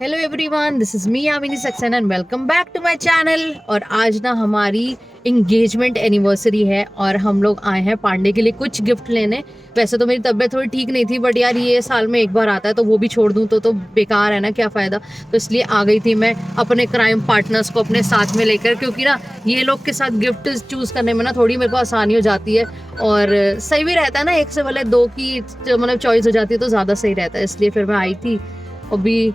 Hello everyone, this is me Amini Saxena and welcome back to my channel. और आज ना हमारी इंगेजमेंट एनिवर्सरी है और हम लोग आए हैं पांडे के लिए कुछ गिफ्ट लेने। वैसे तो मेरी तबीयत थोड़ी ठीक नहीं थी, बट यार ये साल में एक बार आता है तो वो भी छोड़ दूँ तो बेकार है ना, क्या फ़ायदा। तो इसलिए आ गई थी मैं अपने क्राइम पार्टनर्स को अपने साथ में लेकर, क्योंकि ना ये लोग के साथ गिफ्ट चूज़ करने में ना थोड़ी मेरे को आसानी हो जाती है और सही भी रहता है ना, एक से भले दो की मतलब चॉइस हो जाती है तो ज़्यादा सही रहता है। इसलिए फिर मैं आई थी। अभी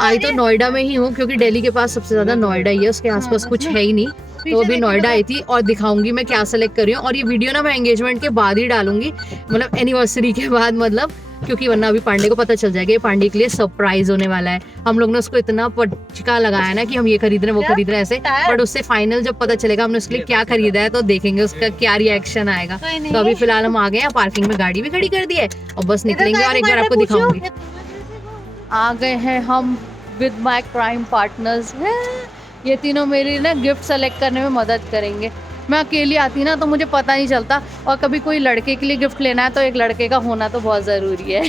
आई तो नोएडा में ही हूँ, क्योंकि दिल्ली के पास सबसे ज्यादा नोएडा ही है, उसके आसपास कुछ है ही नहीं। तो अभी नोएडा आई थी और दिखाऊंगी मैं क्या सेलेक्ट कर रही हूँ। और ये वीडियो ना मैं एंगेजमेंट के बाद ही डालूंगी, मतलब एनिवर्सरी के बाद, मतलब क्योंकि वरना अभी पांडे को पता चल जाएगा ये पांडे के लिए सरप्राइज होने वाला है। हम लोग ने उसको इतना पटका लगाया ना कि हम ये खरीद रहे हैं वो खरीद रहे हैं ऐसे, बट उससे फाइनल जब पता चलेगा हमने उसके लिए क्या खरीदा है तो देखेंगे उसका क्या रिएक्शन आएगा। तो अभी फिलहाल हम आ गए हैं, पार्किंग में गाड़ी भी खड़ी कर दी है और बस निकलेंगे और एक बार आपको दिखाऊंगी। आ गए हैं हम विद माई क्राइम पार्टनर्स। ये तीनों मेरी ना गिफ्ट सेलेक्ट करने में मदद करेंगे। मैं अकेली आती ना तो मुझे पता नहीं चलता, और कभी कोई लड़के के लिए गिफ्ट लेना है तो एक लड़के का होना तो बहुत ज़रूरी है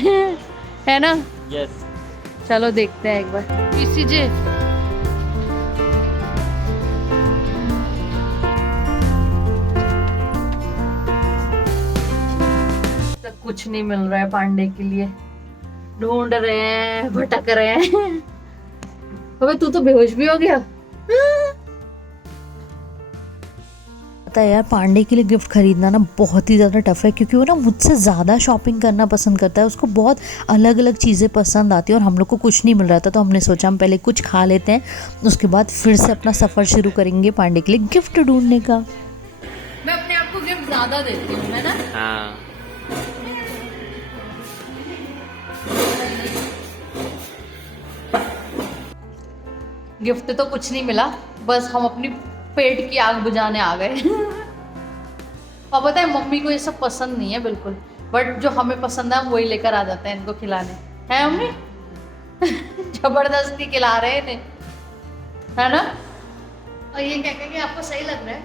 है ना? यस। चलो देखते हैं एक बार। पीसीजे कुछ नहीं मिल रहा है पांडे के लिए, ढूंढ रहे हैं, भटक रहे हैं। अबे तू तो बेहोश भी हो गया। पता है यार, पांडे के लिए गिफ्ट खरीदना ना बहुत ही ज़्यादा टफ है, क्योंकि वो ना मुझसे ज़्यादा शॉपिंग करना पसंद करता है। उसको बहुत अलग अलग चीज़ें पसंद आती हैं और हम लोग को कुछ नहीं मिल रहा था, तो हमने सोचा हम पहले कुछ खा लेते हैं, उसके बाद फिर से अपना सफ़र शुरू करेंगे पांडे के लिए गिफ्ट ढूंढने का। मैं अपने आप को गिफ्ट ज़्यादा देती हूँ, है ना? हाँ। गिफ्ट तो कुछ नहीं मिला, बस हम अपनी पेट की आग बुझाने आ गए। और पता है मम्मी को ये सब पसंद नहीं है बिल्कुल, बट जो हमें पसंद है हम वही लेकर आ जाते हैं इनको खिलाने, है मम्मी? जबरदस्ती खिला रहे हैं इन्हें, है ना? और ये क्या कहेंगे, आपको सही लग रहा है?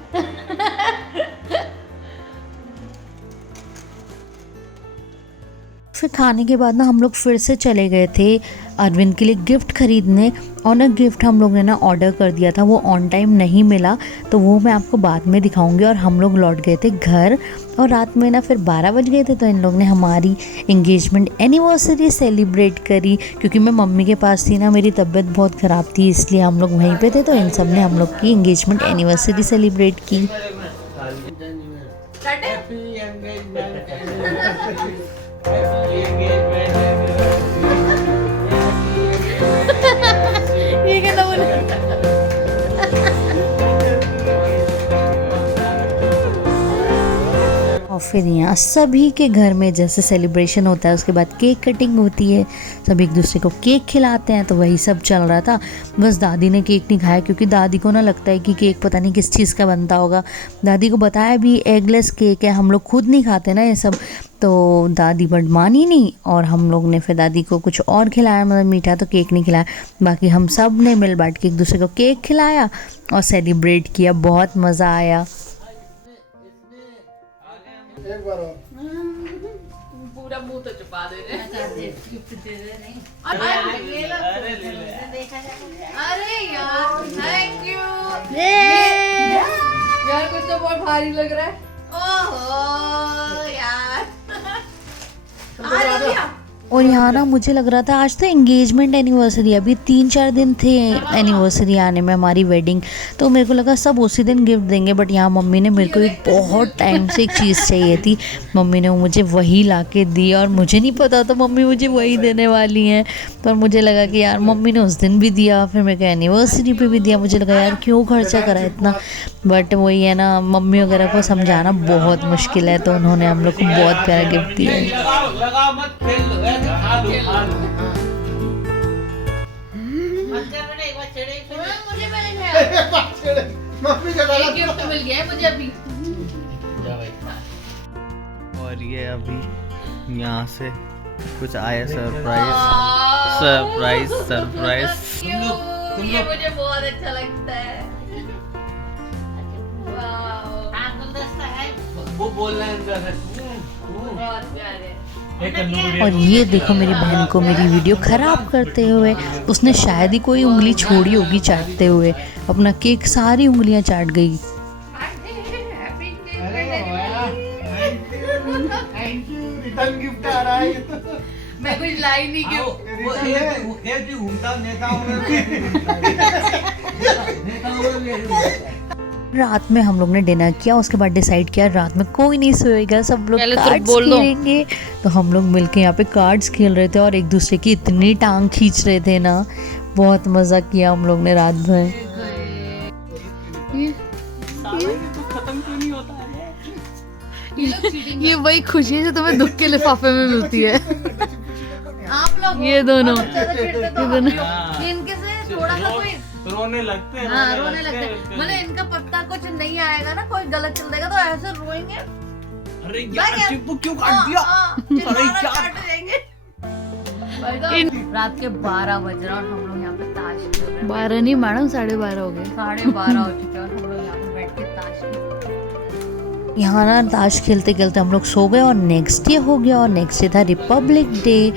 फिर खाने के बाद ना हम लोग फिर से चले गए थे अरविंद के लिए गिफ्ट खरीदने, और ना गिफ्ट हम लोग ने ना ऑर्डर कर दिया था, वो ऑन टाइम नहीं मिला, तो वो मैं आपको बाद में दिखाऊंगी। और हम लोग लौट गए थे घर, और रात में ना फिर 12 बज गए थे, तो इन लोग ने हमारी इंगेजमेंट एनिवर्सरी सेलिब्रेट करी। क्योंकि मैं मम्मी के पास थी ना, मेरी तबीयत बहुत ख़राब थी, इसलिए हम लोग वहीं पे थे, तो इन सब ने हम लोग की इंगेजमेंट एनिवर्सरी सेलिब्रेट की। ये क्या बोले? और फिर यहाँ सभी के घर में जैसे सेलिब्रेशन होता है, उसके बाद केक कटिंग होती है, सब एक दूसरे को केक खिलाते हैं, तो वही सब चल रहा था। बस दादी ने केक नहीं खाया, क्योंकि दादी को ना लगता है कि केक पता नहीं किस चीज़ का बनता होगा। दादी को बताया भी एगलेस केक है, हम लोग खुद नहीं खाते ना ये सब, तो दादी बट मानी नहीं, और हम लोग ने फिर दादी को कुछ और खिलाया, मतलब मीठा, तो केक नहीं खिलाया। बाकी हम सब ने मिल बांट के एक दूसरे को केक खिलाया और सेलिब्रेट किया, बहुत मज़ा आया। एक बार और पूरा मुंह तो छुपा दे रहे हैं। अरे यार थैंक यू यार, कुछ तो बहुत भारी लग रहा है। ओहो यार आ गया। और यहाँ ना मुझे लग रहा था आज तो एंगेजमेंट एनिवर्सरी, अभी 3-4 दिन थे एनिवर्सरी आने में हमारी वेडिंग, तो मेरे को लगा सब उसी दिन गिफ्ट देंगे। बट यहाँ मम्मी ने मेरे को एक बहुत टाइम से एक चीज़ चाहिए थी, मम्मी ने मुझे वही ला के दी, और मुझे नहीं पता था मम्मी मुझे वही देने वाली हैं। पर मुझे लगा कि यार मम्मी ने उस दिन भी दिया, फिर मेरे को एनिवर्सरी पे भी दिया, मुझे लगा यार क्यों खर्चा करा इतना। बट वही है ना, मम्मी वगैरह को समझाना बहुत मुश्किल है, तो उन्होंने हम लोग को बहुत प्यारा गिफ्ट दिया है। मम्मी का डाला गिफ्ट मिल गया है मुझे अभी। और ये अभी यहाँ से कुछ आया सरप्राइज सरप्राइज सरप्राइज। ये मुझे बहुत अच्छा लगता है। वो बोल रहे हैं बहुत प्यारे। और ये देखो मेरी बहन को मेरी वीडियो ख़राब करते हुए, उसने शायद ही कोई उंगली छोड़ी होगी चाटते हुए, अपना केक सारी उंगलियां चाट गई। थैंक यू, रिटर्न गिफ्ट आ रहा है। मैं कुछ लाई नहीं क्यों। रात में हम लोग ने डिनर किया, उसके बाद डिसाइड किया रात में कोई नहीं सोएगा, सब लोग पहले तो कार्ड्स बोल दो। खेलेंगे। तो हम लोग मिलके यहाँ पे कार्ड्स खेल रहे थे और एक दूसरे की इतनी टांग खींच रहे थे ना, बहुत मजा किया हम लोग ने रात भर। ये वही खुशी है जो तुम्हें दुख के लिफाफे में मिलती है। आप लोग ये दोनों इनके से थोड़ा सा कोई रोने लगते हैं। हाँ रोने लगते हैं। मतलब इनका पत्ता कुछ नहीं आएगा ना, कोई गलत चल देगा तो ऐसे रोएंगे। अरे यार चिप्पू क्यों काट दिया? अरे क्या रात के 12 बज रहा और हम लोग यहाँ पे ताश खेल रहे हैं। 12 नहीं मैडम, 12:30 हो गए। 12:30 हो चुके हैं और हम लोग यहाँ पे बैठ के ताश खेल रहे हैं। यहाँ ना ताश खेलते खेलते हम लोग सो गए और नेक्स्ट डे हो गया। और नेक्स्ट डे था रिपब्लिक डे,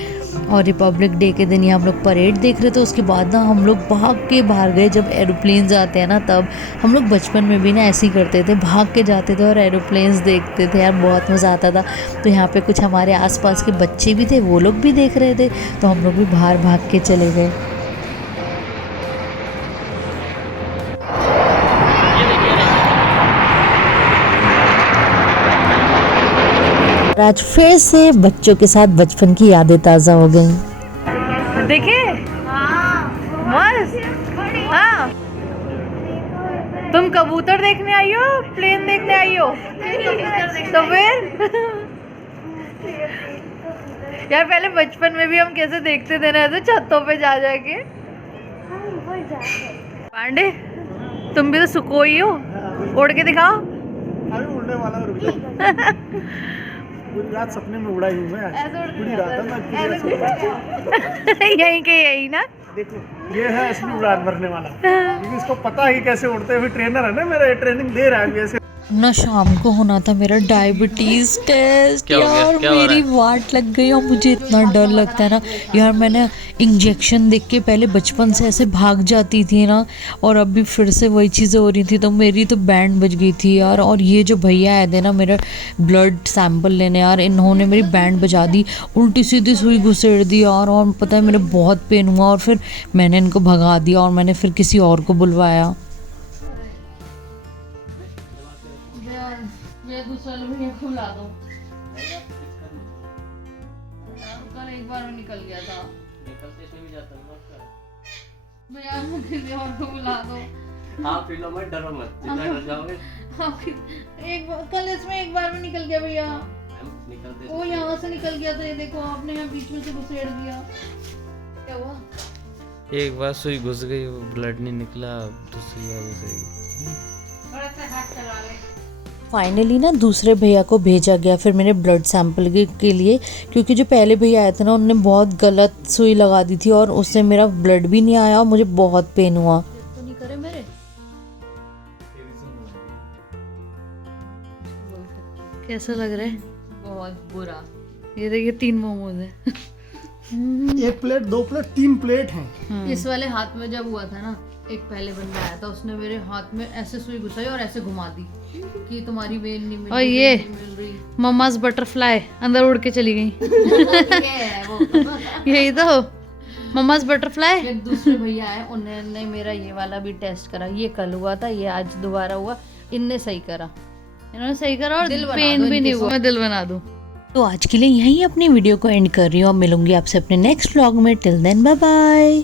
और रिपब्लिक डे के दिन ही हम लोग परेड देख रहे थे। उसके बाद ना हम लोग भाग के बाहर गए, जब एरोप्लेन्स आते हैं ना तब। हम लोग बचपन में भी ना ऐसे ही करते थे, भाग के जाते थे और एरोप्लेन्स देखते थे यार, बहुत मज़ा आता था। तो यहाँ पे कुछ हमारे आसपास के बच्चे भी थे, वो लोग भी देख रहे थे, तो हम लोग भी बाहर भाग के चले गए। आज फिर से बच्चों के साथ बचपन की यादें ताज़ा हो गई। देखे मस्त। हाँ तुम कबूतर देखने आई हो, प्लेन देखने आई हो? तो फिर यार पहले बचपन में भी हम कैसे देखते थे ना, ऐसे छतों पे जा जाके। पांडे तुम भी तो सुकोई हो, उड़ के दिखाओ। अरे उड़ने वाला रुक जा। पूरी रात सपने में उड़ा ही हूँ मैं, पूरी रात मैं यहीं के यही ना। देखो ये है असली उड़ान भरने वाला, क्योंकि इसको पता ही कैसे उड़ते हैं। ट्रेनर है ना मेरा, ट्रेनिंग दे रहा है ऐसे। ना शाम को होना था मेरा डायबिटीज़ टेस्ट यार, मेरी वाट लग गई और मुझे इतना डर लगता है ना यार। मैंने इंजेक्शन देख के पहले बचपन से ऐसे भाग जाती थी ना, और अभी फिर से वही चीज़ें हो रही थी, तो मेरी तो बैंड बज गई थी यार। और ये जो भैया आए थे ना मेरा ब्लड सैंपल लेने यार, इन्होंने मेरी बैंड बजा दी, उल्टी सीधी सुई घुसेड़ दी यार। और पता है मेरे बहुत पेन हुआ, और फिर मैंने इनको भगा दिया और मैंने फिर किसी और को बुलवाया। दूसरा भैया को बुला दो। कल एक बार में निकल गया था। भैया किसी और को बुला दो। हाँ फिल्म में डरो मत, जितना डर जाओगे। एक कल इसमें एक बार में निकल गया भैया। निकलते वो यहाँ से निकल गया था, ये देखो आपने यहाँ बीच में से घुसेड़ दिया। क्या हुआ? एक बार सुई घुस गई, वो ब्लड नहीं निकला, दूसरी बार घुसेगी। थोड़ा सा हाथ चला ले। फाइनली ना दूसरे भैया को भेजा गया फिर मेरे ब्लड सैंपल के लिए, क्योंकि जो पहले भैया आए थे ना उन्होंने बहुत गलत सुई लगा दी थी और उससे मेरा ब्लड भी नहीं आया और मुझे बहुत पेन हुआ। तो नहीं करे मेरे। कैसा लग रहा है? बहुत बुरा। ये देखिए 3 मोमोज है। 1 प्लेट 2 प्लेट 3 प्लेट हैं। इस वाले हाथ में जब हुआ था ना, एक पहले बंदा आया था, उसने मेरे हाथ में ऐसे सुई घुसाई और ऐसे घुमा दी कि तुम्हारी वेन नहीं मिल और रही, ये नहीं मिल रही। मम्माज बटरफ्लाई अंदर उड़ के चली गई। ये है वो। यही तो मम्माज बटरफ्लाई। फिर दूसरे भैया आए, उन्होंने मेरा ये वाला भी टेस्ट करा। ये कल हुआ था, ये आज दोबारा हुआ। इनने सही करा, इन्होंने सही करा और दिल बना पेन दो भी नहीं इनके हुआ। मैं दिल बना दूं। तो आज के लिए यहीं अपनी वीडियो को एंड कर रही हूँ और मिलूंगी आपसे अपने नेक्स्ट व्लॉग में। Till then bye bye.